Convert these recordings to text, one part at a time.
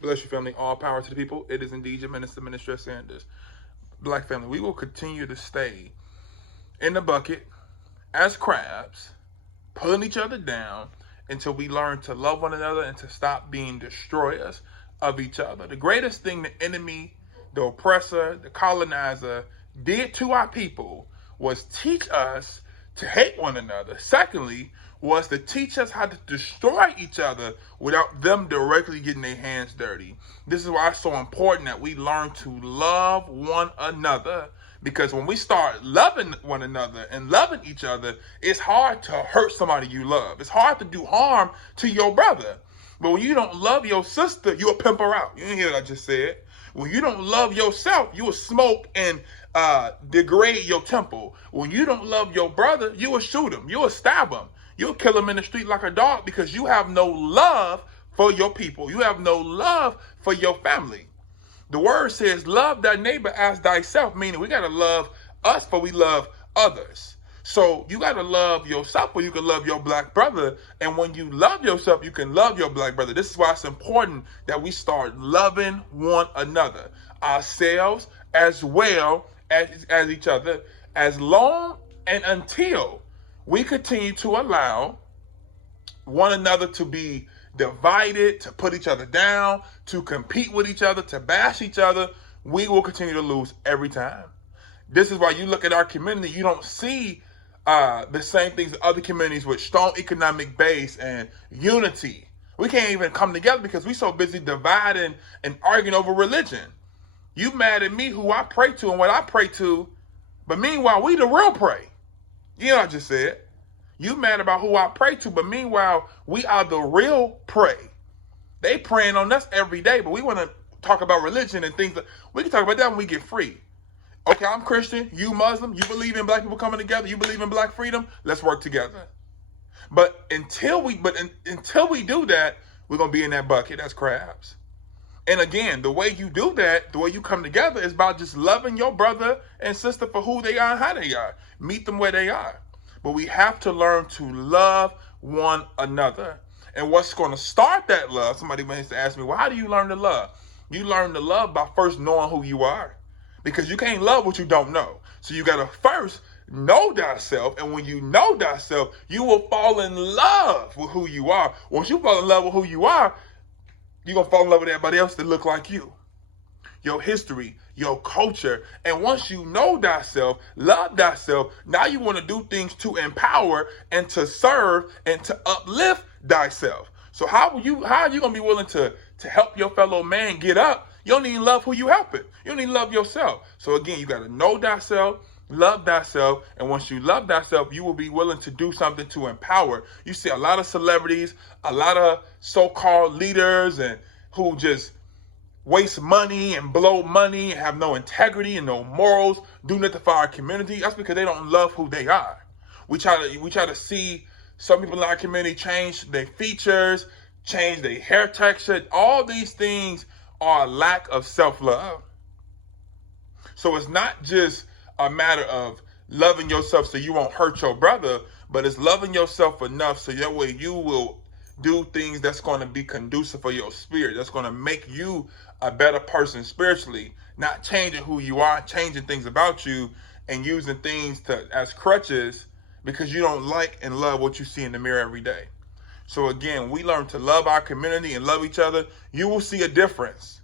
Bless you, family. All power to the people. It is indeed your minister, Minister Sanders. Black family, we will continue to stay in the bucket as crabs, pulling each other down until we learn to love one another and to stop being destroyers of each other. The greatest thing the enemy, the oppressor, the colonizer did to our people was teach us to hate one another. Secondly, was to teach us how to destroy each other without them directly getting their hands dirty. This is why it's so important that we learn to love one another. Because when we start loving one another and loving each other, it's hard to hurt somebody you love. It's hard to do harm to your brother. But when you don't love your sister, you'll pimp her out. You didn't hear what I just said. When you don't love yourself, you will smoke and degrade your temple. When you don't love your brother, you will shoot him. You will stab him. You'll kill him in the street like a dog because you have no love for your people. You have no love for your family. The word says, love thy neighbor as thyself, meaning we got to love us for we love others. So you got to love yourself or you can love your black brother. And when you love yourself, you can love your black brother. This is why it's important that we start loving one another, ourselves as well as each other, as long and until we continue to allow one another to be divided, to put each other down, to compete with each other, to bash each other, we will continue to lose every time. This is why you look at our community, you don't see the same things in other communities with strong economic base and unity. We can't even come together because we're so busy dividing and arguing over religion. You mad at me who I pray to and what I pray to, but meanwhile, we the real pray. You know what I just said? You mad about who I pray to, but meanwhile, we are the real pray. They praying on us every day, but we want to talk about religion and things. We can talk about that when we get free. Okay, I'm Christian, you Muslim, you believe in black people coming together, you believe in black freedom, let's work together. But until we do that, we're going to be in that bucket as crabs. And again, the way you do that, the way you come together is by just loving your brother and sister for who they are and how they are. Meet them where they are. But we have to learn to love one another. And what's going to start that love, somebody wants to ask me, well, how do you learn to love? You learn to love by first knowing who you are. Because you can't love what you don't know. So you got to first know thyself. And when you know thyself, you will fall in love with who you are. Once you fall in love with who you are, you're going to fall in love with everybody else that look like you. Your history, your culture. And once you know thyself, love thyself, now you want to do things to empower and to serve and to uplift thyself. So how are you going to be willing to help your fellow man get up? You don't even love who you helping. You don't even love yourself. So again, you got to know thyself, love thyself, and once you love thyself, you will be willing to do something to empower. You see a lot of celebrities, a lot of so-called leaders and who just waste money and blow money and have no integrity and no morals, do nothing for our community. That's because they don't love who they are. We try to see some people in our community change their features, change their hair texture. All these things are a lack of self-love. So it's not just a matter of loving yourself so you won't hurt your brother, but it's loving yourself enough so that way you will do things that's going to be conducive for your spirit. That's going to make you a better person spiritually, not changing who you are, changing things about you and using things as crutches because you don't like and love what you see in the mirror every day. So again, we learn to love our community and love each other. You will see a difference.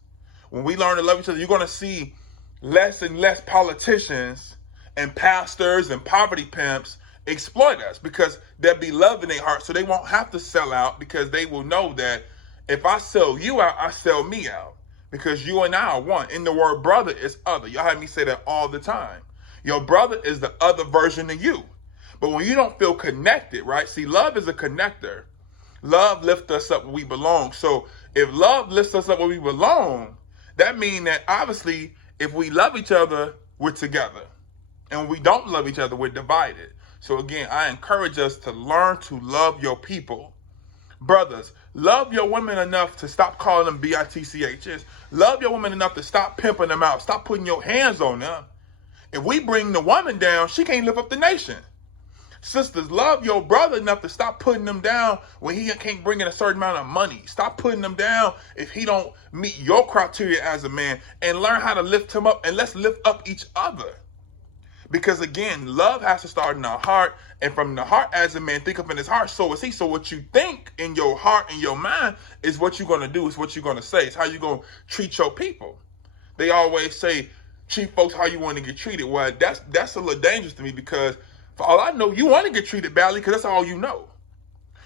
When we learn to love each other, you're going to see less and less politicians and pastors and poverty pimps exploit us because they'll be loving their heart. So they won't have to sell out because they will know that if I sell you out, I sell me out because you and I are one. In the word brother is other. Y'all have me say that all the time. Your brother is the other version of you. But when you don't feel connected, right? See, love is a connector. Love lifts us up where we belong. So if love lifts us up where we belong, that means that obviously if we love each other, we're together. And when we don't love each other, we're divided. So again, I encourage us to learn to love your people. Brothers, love your women enough to stop calling them bitchs. Love your women enough to stop pimping them out. Stop putting your hands on them. If we bring the woman down, she can't lift up the nation. Sisters, love your brother enough to stop putting them down when he can't bring in a certain amount of money. Stop putting them down if he don't meet your criteria as a man, and learn how to lift him up, and let's lift up each other. Because again, love has to start in our heart, and from the heart as a man, think up in his heart, so is he. So what you think in your heart and your mind is what you're going to do, is what you're going to say. It's how you're going to treat your people. They always say, treat folks how you want to get treated. Well, that's a little dangerous to me, because for all I know, you want to get treated badly because that's all you know.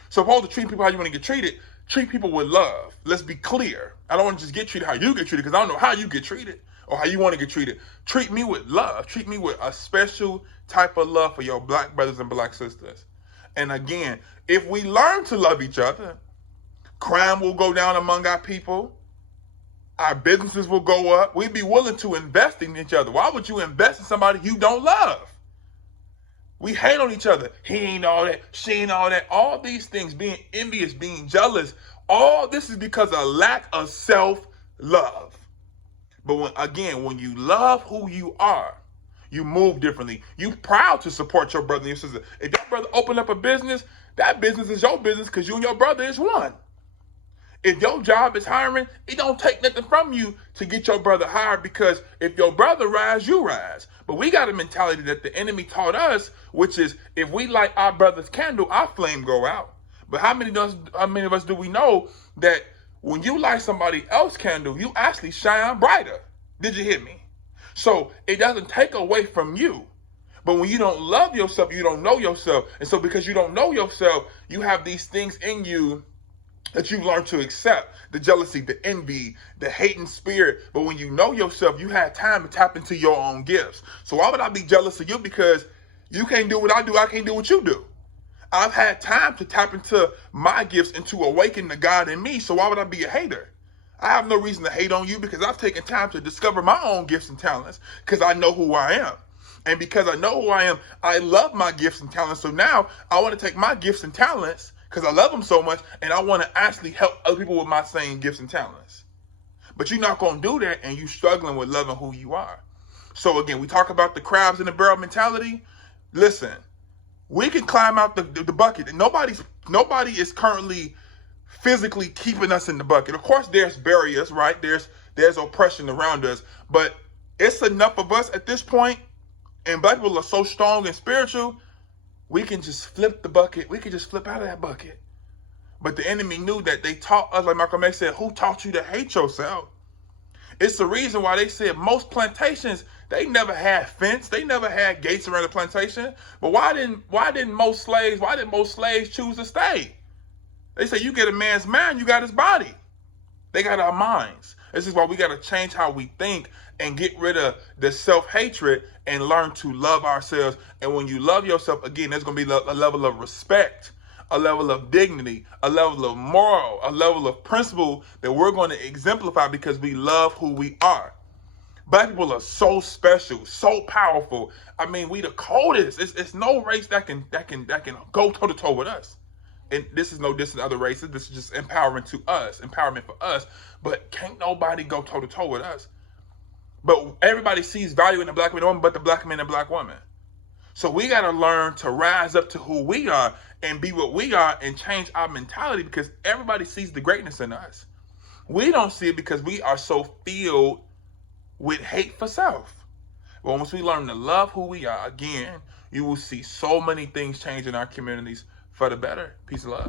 So opposed to treating people how you want to get treated, treat people with love. Let's be clear. I don't want to just get treated how you get treated, because I don't know how you get treated or how you want to get treated. Treat me with love. Treat me with a special type of love for your black brothers and black sisters. And again, if we learn to love each other, crime will go down among our people. Our businesses will go up. We'd be willing to invest in each other. Why would you invest in somebody you don't love? We hate on each other. He ain't all that. She ain't all that. All these things, being envious, being jealous, all this is because of lack of self-love. But when you love who you are, you move differently. You proud to support your brother and your sister. If your brother open up a business, that business is your business because you and your brother is one. If your job is hiring, it don't take nothing from you to get your brother hired, because if your brother rise, you rise. But we got a mentality that the enemy taught us, which is if we light our brother's candle, our flame go out. But how many of us do we know that when you light somebody else's candle, you actually shine brighter? Did you hear me? So it doesn't take away from you. But when you don't love yourself, you don't know yourself. And so because you don't know yourself, you have these things in you that you learn to accept: the jealousy, the envy, the hating spirit. But when you know yourself, you have time to tap into your own gifts. So why would I be jealous of you? Because you can't do what I do, I can't do what you do. I've had time to tap into my gifts and to awaken the God in me. So why would I be a hater? I have no reason to hate on you, because I've taken time to discover my own gifts and talents, because I know who I am. And because I know who I am, I love my gifts and talents. So now I want to take my gifts and talents, because I love them so much, and I want to actually help other people with my same gifts and talents. But you're not going to do that, and you're struggling with loving who you are. So again, we talk about the crabs in the barrel mentality. Listen, we can climb out the bucket, and nobody is currently physically keeping us in the bucket. Of course, there's barriers, right? There's oppression around us, but it's enough of us at this point, and black people are so strong and spiritual, we can just flip the bucket. We can just flip out of that bucket. But the enemy knew that. They taught us, like Malcolm X said, who taught you to hate yourself? It's the reason why they said most plantations, they never had fence. They never had gates around the plantation. But why didn't most slaves choose to stay? They say you get a man's mind, you got his body. They got our minds. This is why we got to change how we think and get rid of the self-hatred and learn to love ourselves. And when you love yourself, again, there's going to be a level of respect, a level of dignity, a level of moral, a level of principle that we're going to exemplify because we love who we are. Black people are so special, so powerful. I mean, we the coldest. It's no race that can go toe to toe with us. And this is no dissing to other races. This is just empowerment for us. But can't nobody go toe to toe with us. But everybody sees value in the black man and woman, but the black man and black woman. So we got to learn to rise up to who we are and be what we are and change our mentality, because everybody sees the greatness in us. We don't see it because we are so filled with hate for self. But once we learn to love who we are, again, you will see so many things change in our communities for the better. Peace and love.